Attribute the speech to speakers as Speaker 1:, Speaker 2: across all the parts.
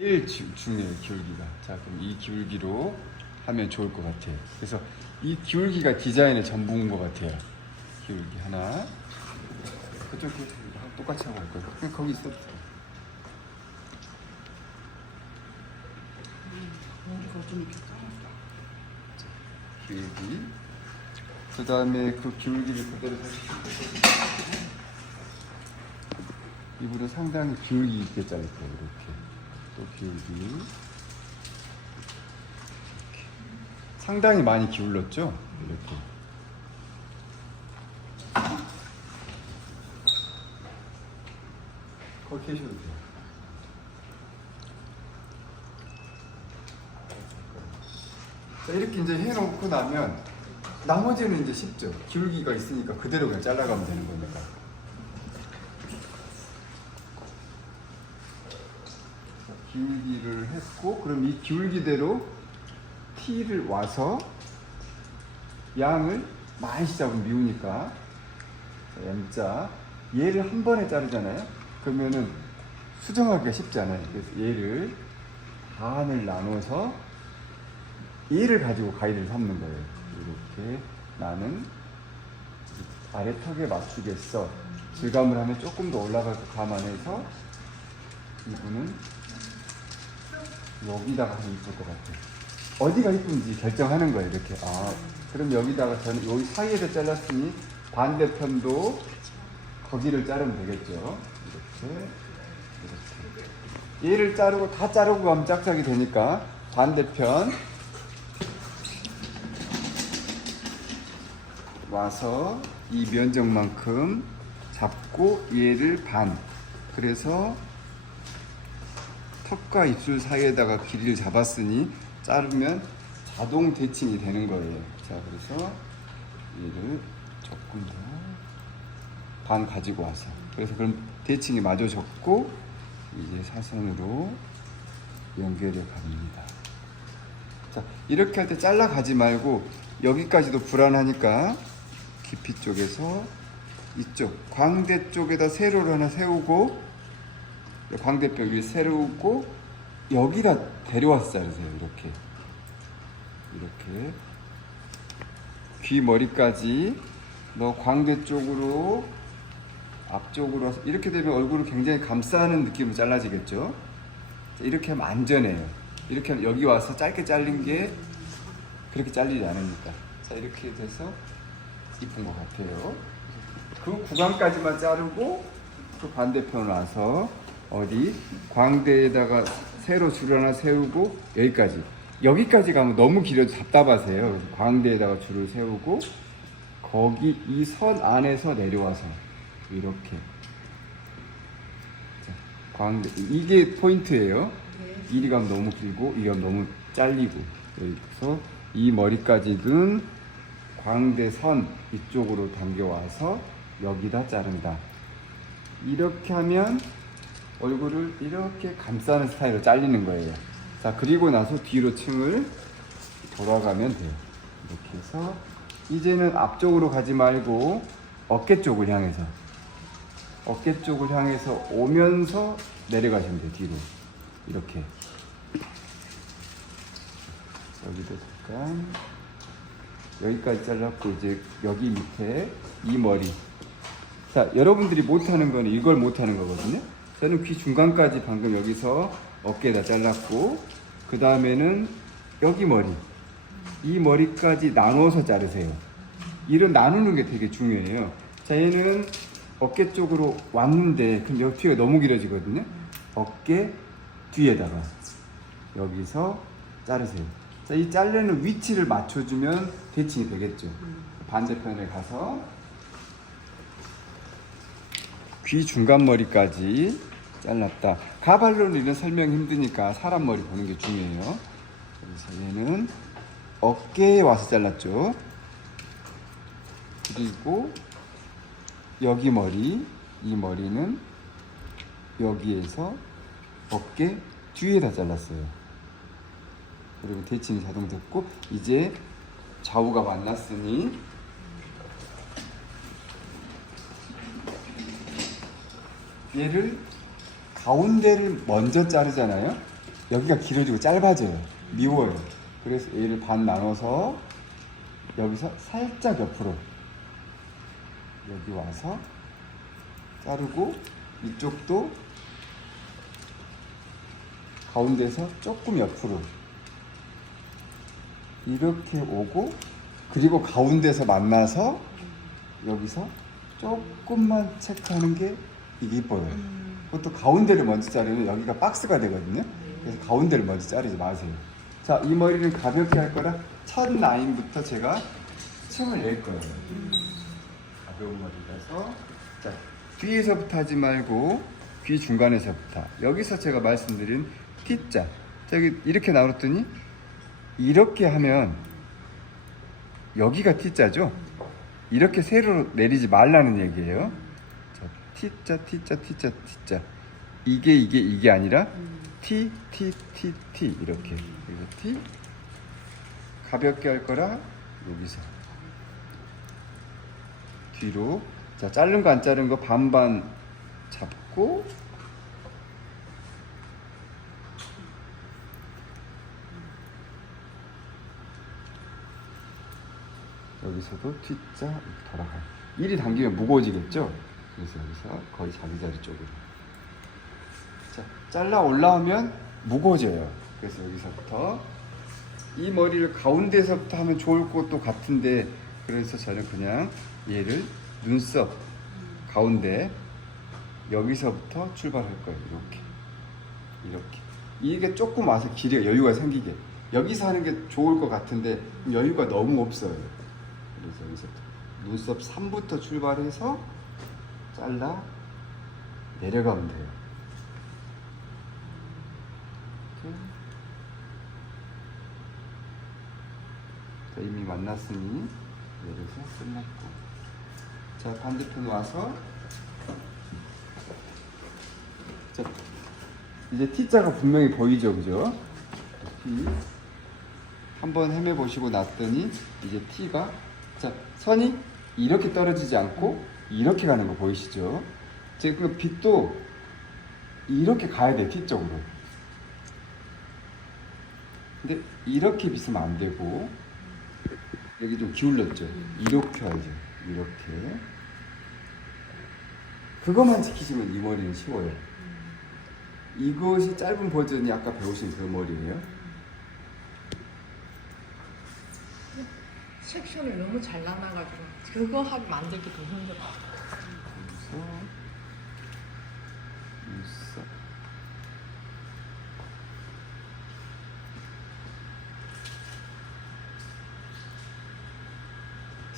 Speaker 1: 제일 주- 중요해요 기울기가. 자 그럼 이 기울기로 하면 좋을 것 같아요. 그래서 이 기울기가 디자인의 전부인 것 같아요. 기울기 하나. 그쪽 기울기 똑같이 하고 할 거예요. 거기
Speaker 2: 작았다.
Speaker 1: 기울기. 그 다음에 그 기울기를 그대로 사실 이불은 상당히 기울기 있게 자를 거예요 이렇게 또 기울기. 상당히 많이 기울었죠 이렇게 거기 계셔도 돼요 자, 이렇게 이제 해놓고 나면 나머지는 이제 쉽죠. 기울기가 있으니까 그대로 그냥 잘라가면 되는 거니까. 자, 기울기를 했고, 그럼 이 기울기대로 T를 와서 양을 많이 잡으면 미우니까 자, M자 얘를 한 번에 자르잖아요. 그러면은 수정하기가 쉽지 않아요. 그래서 얘를 반을 나눠서 얘를 가지고 가위를 삼는 거예요. 이렇게 나는 아래 턱에 맞추겠어. 질감을 하면 조금 더 올라가서 감안해서 이분은 여기다가 하면 이쁠 것 같아요. 어디가 이쁜지 결정하는 거예요. 이렇게. 아, 그럼 여기다가 저는 여기 사이에서 잘랐으니 반대편도 거기를 자르면 되겠죠. 이렇게. 이렇게. 얘를 자르고 다 자르고 가면 짝짝이 되니까 반대편 와서 이 면적만큼 잡고 얘를 반 그래서 턱과 입술 사이에다가 길이를 잡았으니 자르면 자동 대칭이 되는 거예요. 자 그래서 얘를 조금 더 반 가지고 와서. 그래서 그럼 대칭이 맞아졌고 이제 사선으로 연결해 갑니다. 자 이렇게 할 때 잘라 가지 말고 여기까지도 불안하니까 깊이 쪽에서 이쪽 광대 쪽에다 세로를 하나 세우고 광대뼈 위에 세우고 여기다 자르세요 이렇게. 이렇게. 귀 머리까지 너 광대 쪽으로 앞쪽으로 이렇게 되면 얼굴을 굉장히 감싸는 느낌으로 잘라지겠죠? 자, 이렇게 하면 안전해요. 이렇게 하면 여기 와서 짧게 잘린 게 그렇게 잘리지 않으니까. 자 이렇게 돼서 이쁜 것 같아요. 그 구간까지만 자르고 또 반대편 와서 어디? 광대에다가 세로 줄 하나 세우고 여기까지. 여기까지 가면 너무 길어서 답답하세요. 그래서 광대에다가 줄을 세우고 거기 이 선 안에서 내려와서 이렇게. 자, 광대 이게 포인트예요. 이리 가면 너무 길고 이리 가면 너무 잘리고. 여기서 이 머리까지는 광대 선 이쪽으로 당겨와서 여기다 자른다. 이렇게 하면 얼굴을 이렇게 감싸는 스타일로 잘리는 거예요. 자 그리고 나서 뒤로 층을 돌아가면 돼요. 이렇게 해서 이제는 앞쪽으로 가지 말고 어깨 쪽을 향해서 어깨 쪽을 향해서 오면서 내려가시면 돼요 뒤로. 이렇게. 여기도 잠깐. 여기까지 잘랐고 이제 여기 밑에 이 머리. 자 여러분들이 못하는 거는 이걸 못하는 거거든요 저는 귀 중간까지 방금 여기서 어깨에다 잘랐고 그 다음에는 여기 머리. 이 머리까지 나눠서 자르세요. 이런 나누는 게 되게 중요해요. 자 얘는 어깨 쪽으로 왔는데 그럼 여기 뒤가 너무 길어지거든요. 어깨 뒤에다가 여기서 자르세요. 자, 이 자르는 위치를 맞춰주면 대칭이 되겠죠. 반대편에 가서 귀 중간 머리까지 잘랐다. 가발로는 이런 설명 힘드니까 사람 머리 보는 게 중요해요. 그래서 얘는 어깨에 와서 잘랐죠. 그리고 여기 머리, 이 머리는 여기에서 어깨 뒤에다 잘랐어요. 그리고 대칭이 자동 됐고 이제 좌우가 만났으니 얘를 가운데를 먼저 자르잖아요. 여기가 길어지고 짧아져요. 미워요. 그래서 얘를 반 나눠서 여기서 살짝 옆으로 여기 와서 자르고 이쪽도 가운데서 조금 옆으로 이렇게 오고 그리고 가운데서 만나서 여기서 조금만 체크하는 게 이게 이뻐요. 그것도 가운데를 먼저 자르면 여기가 박스가 되거든요. 그래서 가운데를 먼저 자르지 마세요. 자, 이 머리는 가볍게 할 거라 첫 라인부터 제가 층을 낼 거예요. 가벼운 머리라서 자, 뒤에서부터 하지 말고 귀 중간에서부터 여기서 제가 말씀드린 T자 저기 이렇게 나눴더니 이렇게 하면 여기가 T자죠? 이렇게 세로 내리지 말라는 얘기예요. 자, T자, T자, T자, T자. 이게 이게 이게 아니라 T, T, T, T 이렇게. 그리고 T 가볍게 할 거라 여기서 뒤로. 자, 자른 거 안 자른 거 반반 잡고 여기서도 T자 돌아가요. 일이 당기면 무거워지겠죠? 그래서 여기서 거의 자기 자리 쪽으로. 자, 잘라 올라오면 무거워져요. 그래서 여기서부터 이 머리를 가운데서부터 하면 좋을 것도 같은데 그래서 저는 그냥 얘를 눈썹 가운데 여기서부터 출발할 거예요. 이렇게 이렇게 이게 조금 와서 길이 여유가 생기게 여기서 하는 게 좋을 것 같은데 여유가 너무 없어요. 그래서 여기서부터 눈썹 3부터 출발해서 잘라 내려가면 돼요. 자, 이미 만났으니 내려서 끝났고. 자 반대편 와서. 자 이제 T자가 분명히 보이죠 그죠? 한번 헤매 보시고 났더니 이제 T가. 자 선이 이렇게 떨어지지 않고 이렇게 가는 거 보이시죠? 지금 그 빛도 이렇게 가야 돼 T 쪽으로. 근데 이렇게 빗으면 안 되고 여기 좀 기울였죠. 이렇게 하죠. 이렇게. 그것만 지키시면 이 머리는 쉬워요. 이것이 짧은 버전이 아까 배우신 그 머리예요.
Speaker 2: 섹션을 너무 잘 나눠가지고 그거 하고 만들기 더 힘들어.
Speaker 1: 그래서 눈썹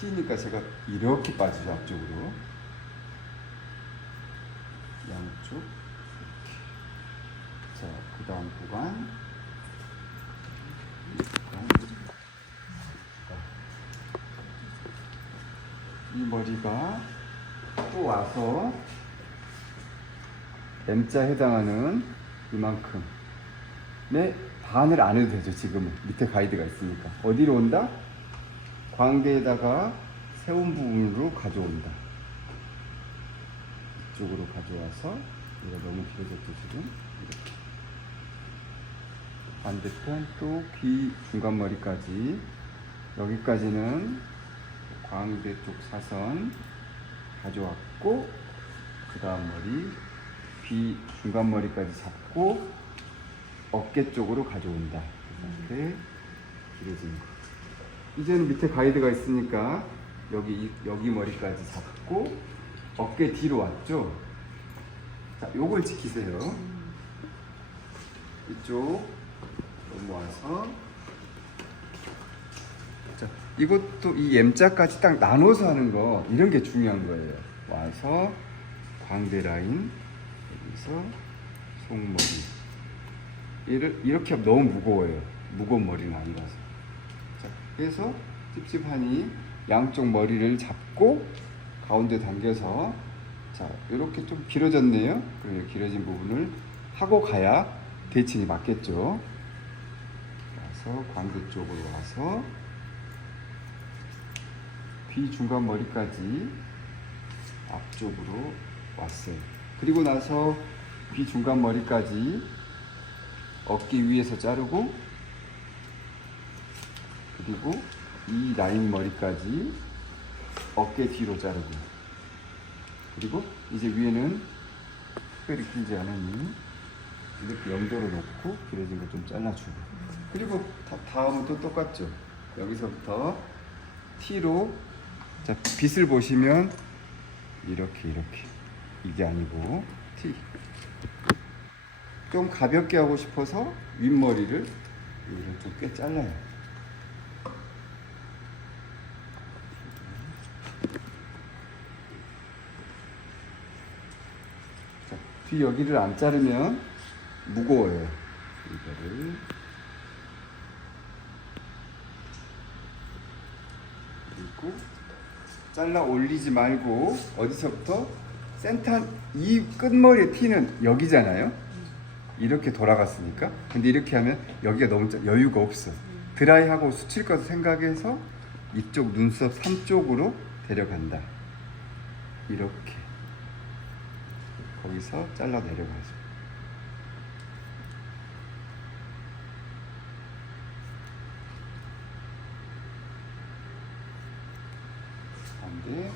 Speaker 1: T니까 제가 이렇게 빠지죠 앞쪽으로. 양쪽 이렇게. 자그 다음 구간 이 구간 이 머리가 또 와서 M자 해당하는 이만큼의 반을 안 해도 되죠 지금은. 밑에 가이드가 있으니까. 어디로 온다? 광대에다가 세운 부분으로 가져온다. 이쪽으로 가져와서 얘가 너무 길어졌죠 지금? 이렇게. 반대편 또 귀 중간머리까지. 여기까지는 광대 쪽 사선 가져왔고 그 다음 머리 귀 중간 머리까지 잡고 어깨 쪽으로 가져온다. 이렇게 길어진 거. 이제는 밑에 가이드가 있으니까 여기 이- 여기 머리까지 잡고 어깨 뒤로 왔죠? 자 요걸 지키세요. 이쪽 넘어와서 자, 이것도 이 M자까지 딱 나눠서 하는 거 이런 게 중요한 거예요. 와서 광대 라인 여기서 속머리 얘를 이렇게 하면 너무 무거워요. 무거운 머리는 아니라서. 자, 그래서 찝찝하니 양쪽 머리를 잡고 가운데 당겨서 자 이렇게 좀 길어졌네요. 그리고 길어진 부분을 하고 가야 대칭이 맞겠죠. 와서 광대 쪽으로 와서 귀 중간 머리까지 앞쪽으로 왔어요. 그리고 나서 귀 중간 머리까지 어깨 위에서 자르고 그리고 이 라인 머리까지 어깨 뒤로 자르고 그리고 이제 위에는 특별히 길지 않으니 이렇게 영도로 놓고 길어진 거좀 잘라주고 그리고 다, 다음은 또 똑같죠 여기서부터 T로 자 빛을 보시면 이렇게 이렇게. 이게 아니고 T. 좀 가볍게 하고 싶어서 윗머리를 여기를 좀 꽤 잘라요. 자, 뒤 여기를 안 자르면 무거워요. 이거를. 그리고 잘라 올리지 말고 어디서부터 센터 이 끝머리의 티는 여기잖아요. 이렇게 돌아갔으니까. 근데 이렇게 하면 여기가 너무 짜- 여유가 없어. 드라이하고 수칠 것 생각해서 이쪽 눈썹 3쪽으로 데려간다. 이렇게. 거기서 잘라 내려가죠. 반대.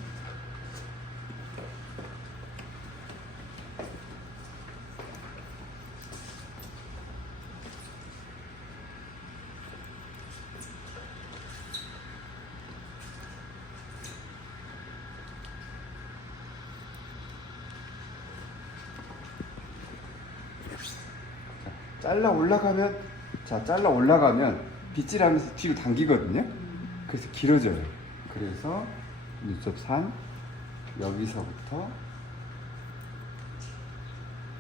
Speaker 1: 자, 잘라 올라가면 자 잘라 올라가면 빗질하면서 뒤로 당기거든요. 그래서 길어져요. 그래서 눈썹 산 여기서부터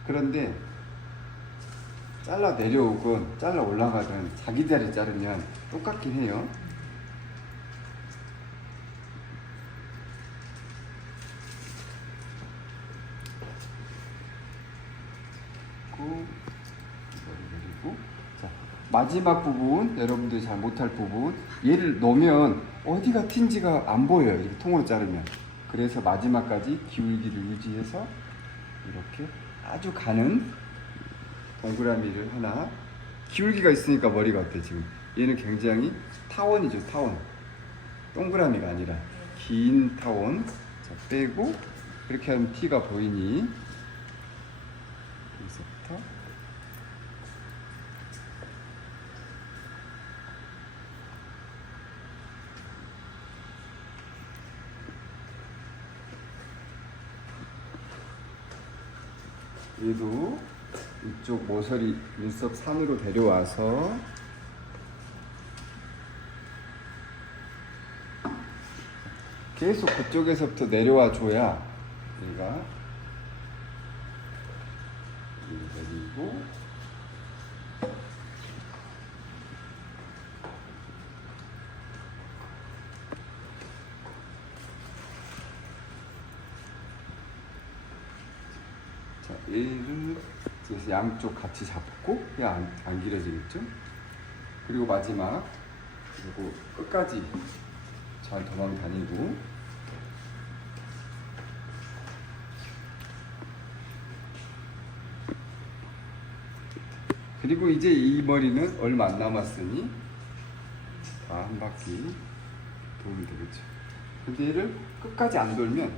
Speaker 1: 그런데 잘라 내려오건 잘라 올라가든 자기 자리 자르면 똑같긴 해요. 그리고 이걸 내리고 자 마지막 부분 여러분들이 잘 못할 부분 얘를 놓으면 어디가 튄지가 안 보여요 이렇게 통으로 자르면. 그래서 마지막까지 기울기를 유지해서 이렇게 아주 가는 동그라미를 하나. 기울기가 있으니까 머리가 어때 지금? 얘는 굉장히 타원이죠 타원. 동그라미가 아니라 긴 타원. 자 빼고 이렇게 하면 티가 보이니 여기서부터 얘도 이쪽 모서리 눈썹 산으로 데려와서 계속 그쪽에서부터 내려와 줘야 얘가 이렇게 내리고 자, 얘를 그래서 양쪽 같이 잡고 안, 안 길어지겠죠? 그리고 마지막 그리고 끝까지 잘 도망 다니고 그리고 이제 이 머리는 얼마 안 남았으니 다 한 바퀴 도움이 되겠죠. 근데 얘를 끝까지 안 돌면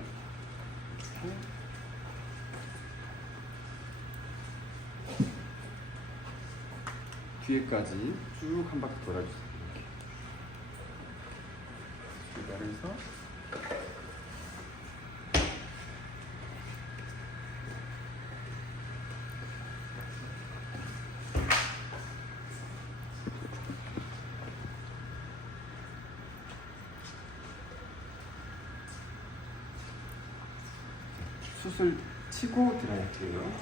Speaker 1: 이렇게 뒤에까지 쭉 한 바퀴 돌아주세요. 출발해서 숯을 치고 들어갈게요.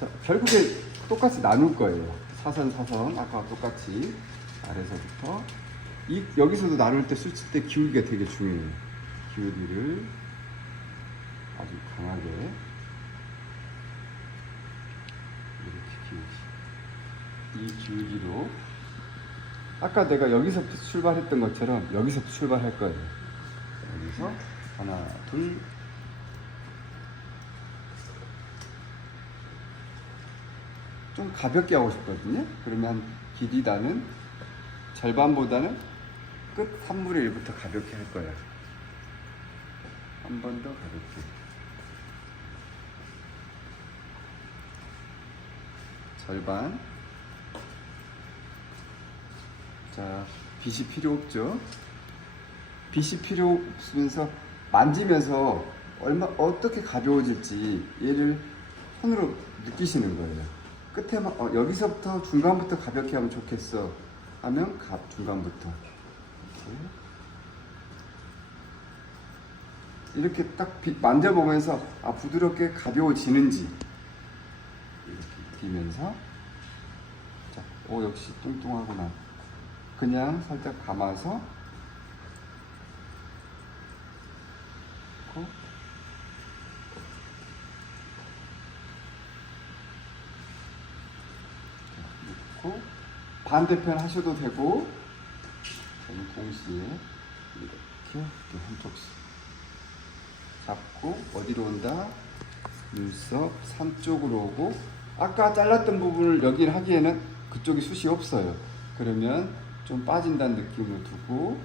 Speaker 1: 자, 결국에 똑같이 나눌 거예요. 사선 사선 아까 똑같이 아래서부터 이 여기서도 나눌 때 수칠 때 기울기가 되게 중요해요. 기울기를 아주 강하게 이렇게 기울기. 이 기울기로 아까 내가 여기서부터 출발했던 것처럼 여기서부터 출발할 거예요. 여기서 하나 둘 좀 가볍게 하고 싶거든요. 그러면 길이다는 절반보다는 끝 3분의 1부터 가볍게 할 거예요. 한 번 더 가볍게. 절반. 자, 빗이 필요 없죠. 빗이 필요 없으면서 만지면서 얼마 어떻게 가벼워질지 얘를 손으로 느끼시는 거예요. 끝에만 어, 여기서부터 중간부터 가볍게 하면 좋겠어. 하면 가, 중간부터. 이렇게, 이렇게 딱 빗- 만져보면서 아 부드럽게 가벼워지는지. 이렇게 느끼면서. 자, 오 역시 뚱뚱하구나. 그냥 살짝 감아서 넣고 자, 넣고 반대편 하셔도 되고 저는 동시에 이렇게 이렇게 한쪽씩 잡고 어디로 온다? 눈썹 산 쪽으로 오고 아까 잘랐던 부분을 여기를 하기에는 그쪽이 숱이 없어요. 그러면 좀 빠진다는 느낌을 두고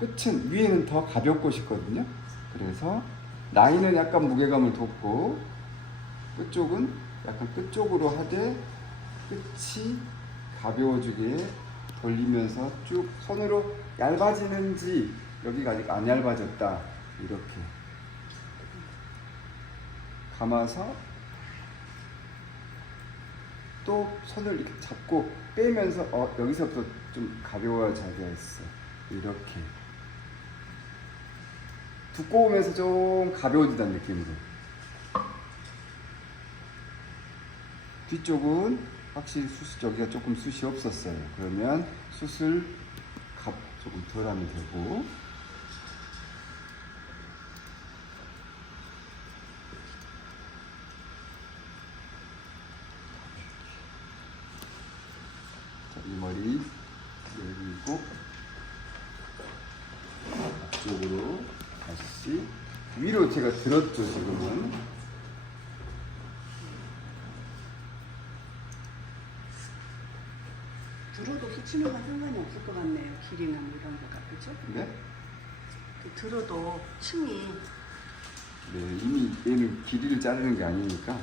Speaker 1: 끝은 위에는 더 가볍고 싶거든요. 그래서 라인은 약간 무게감을 뒀고 끝쪽은 약간 끝쪽으로 하되 끝이 가벼워지게 돌리면서 쭉 손으로 얇아지는지 여기가 아직 안 얇아졌다. 이렇게. 감아서 또 손을 이렇게 잡고 빼면서 어 여기서부터 좀 가벼워져야 했어. 이렇게. 두꺼우면서 좀 가벼워진다는 느낌으로. 뒤쪽은 확실히 숱이 여기가 조금 숱이 없었어요. 그러면 숱을 값 조금 덜 하면 되고. 자, 이 머리 열리고 앞쪽으로 다시 위로 제가 들었죠 지금은
Speaker 3: 들어도 붙이는 건 상관이 없을 것 같네요. 길이나 뭐 이런 거가 그죠?
Speaker 1: 네?
Speaker 3: 그 들어도 층이
Speaker 1: 네 이미 얘는 길이를 자르는 게 아니니까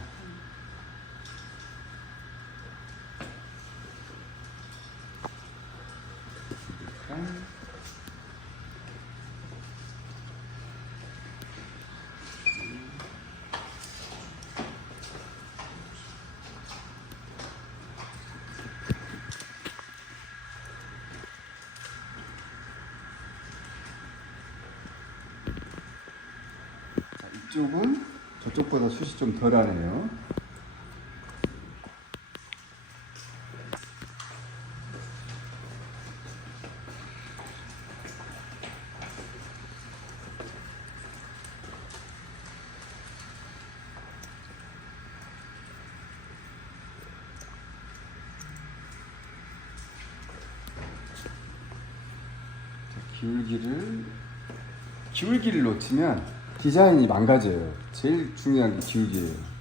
Speaker 1: 자, 이쪽은 저쪽보다 숱이 좀 덜하네요. 자, 기울기를 기울기를 놓치면 디자인이 망가져요. 제일 중요한 게 기울기예요.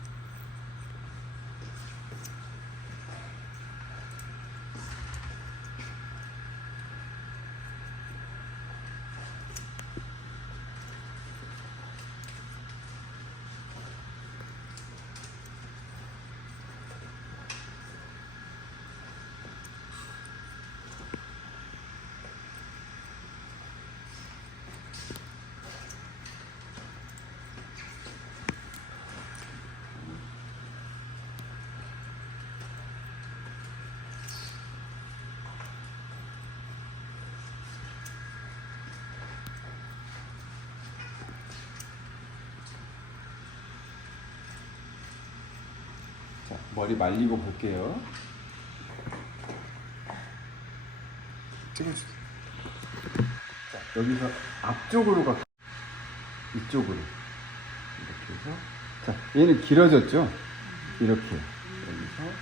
Speaker 1: 자, 머리 말리고 볼게요. 찍어주세요. 자, 여기서 앞쪽으로 가, 이쪽으로. 이렇게 해서. 자, 얘는 길어졌죠? 이렇게. 여기서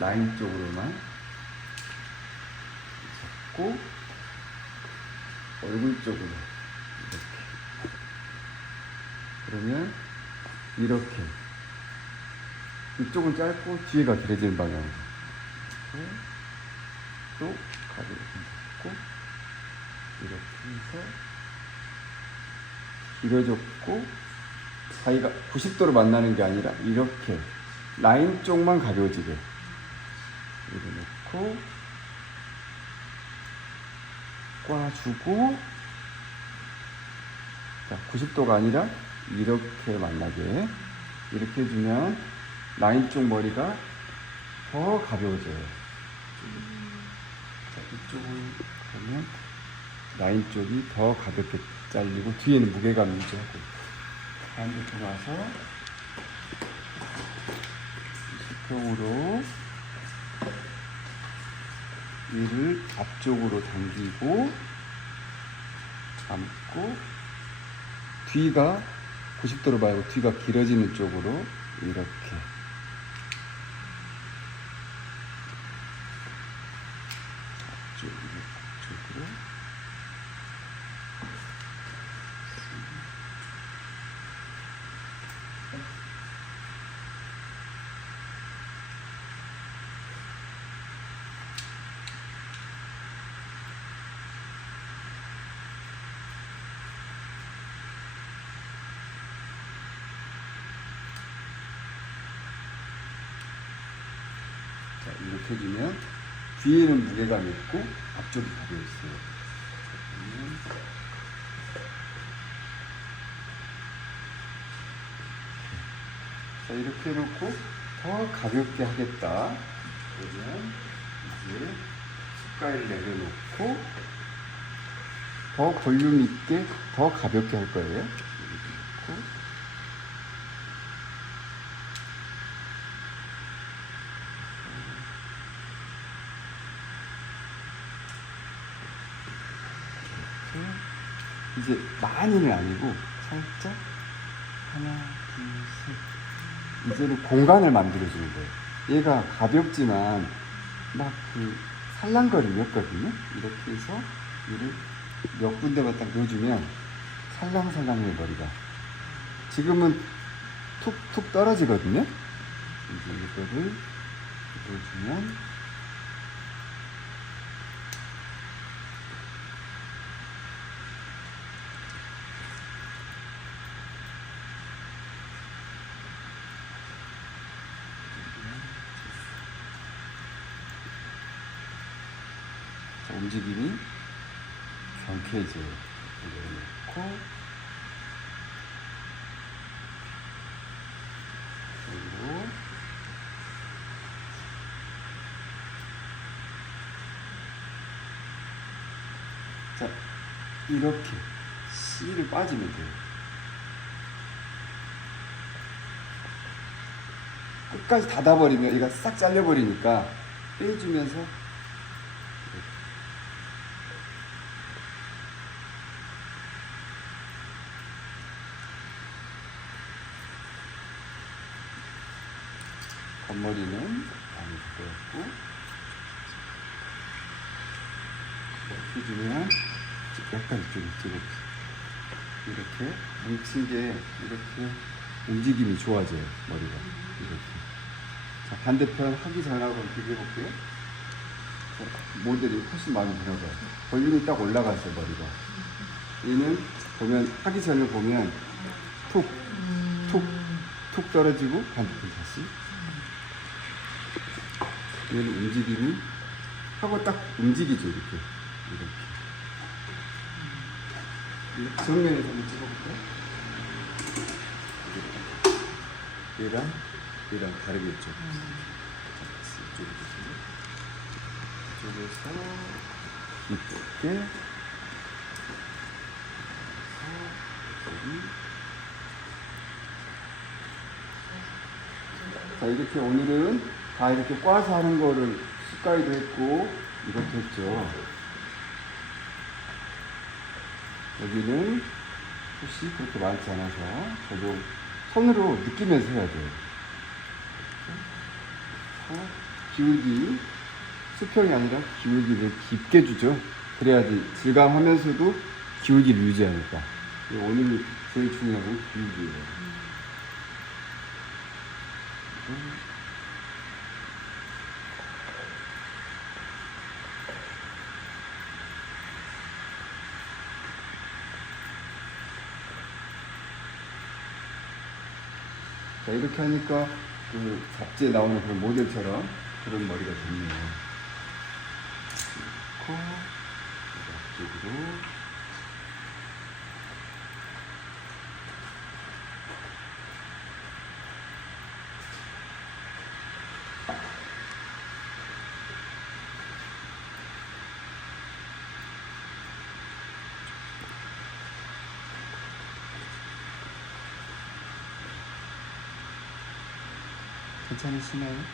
Speaker 1: 라인 쪽으로만 잡고, 얼굴 쪽으로. 이렇게. 그러면, 이렇게. 이쪽은 짧고 뒤에가 길어지는 방향으로 또 가위를 잡고 이렇게 해서 길어졌고 가위가 90도로 만나는 게 아니라 이렇게 라인 쪽만 가벼워지게 이렇게 놓고 꽈주고 자, 90도가 아니라 이렇게 만나게 이렇게 해주면 라인 쪽 머리가 더 가벼워져요. 자, 이쪽을 보면 라인 쪽이 더 가볍게 잘리고 뒤에는 무게감 유지하고 반대쪽 와서 수평으로 이를 앞쪽으로 당기고 감고 뒤가 90도로 말고 뒤가 길어지는 쪽으로 이렇게 앞쪽으로 앞쪽으로 해주면 뒤에는 무게감이 있고 앞쪽이 가벼웠어요. 자, 이렇게 해놓고 더 가볍게 하겠다. 그러면 이제 숟가락을 내려놓고 더 볼륨 있게 더 가볍게 할 거예요. 이렇게 놓고 이제 많이는 아니고 살짝? 하나 둘셋. 이제는 공간을 만들어주는 거예요. 얘가 가볍지만 막 그 살랑거림이었거든요. 이렇게 해서 얘를 몇 군데만 딱 넣어주면 살랑살랑해요 머리가. 지금은 툭툭 떨어지거든요. 이제 이거를 넣어주면 자, 움직임이 경쾌해져요. 이거 놓고 그리고 자 이렇게 씨를 빠지면 돼요. 끝까지 닫아버리면 얘가 싹 잘려버리니까 빼주면서 겉머리는 많이 부드럽고 이렇게 주면 약간 이쪽에 찍어주세요. 이렇게 뭉친 게 이렇게 움직임이 좋아져요 머리가. 이렇게. 자 반대편 하기 전하고 비교해 볼게요. 자, 모델이 훨씬 많이 들어가요 볼륨이 딱 올라갔어요 머리가. 얘는 보면 하기 전을 보면 툭 툭, 툭 떨어지고 반대편 다시 얘는 움직임이 하고 딱 움직이죠 이렇게. 이렇게. 이렇게 정면에서 한번 찍어볼까요? 얘랑 얘랑 다르겠죠? 이쪽으로 이쪽에서 이쪽에 여기 자 이렇게 오늘은 다 이렇게 꽈서 하는 거를 숟가위도 했고 이것도 했죠. 여기는 숱이 그렇게 많지 않아서 저도 손으로 느끼면서 해야 돼요. 기울기 수평이 아니라 기울기를 깊게 주죠. 그래야지 질감하면서도 기울기를 유지하니까. 오늘 제일 중요한 건 기울기예요 자, 이렇게 하니까 그 잡지에 나오는 그런 모델처럼 그런 머리가 됐네요. 코, 앞쪽으로. 괜찮으시나요?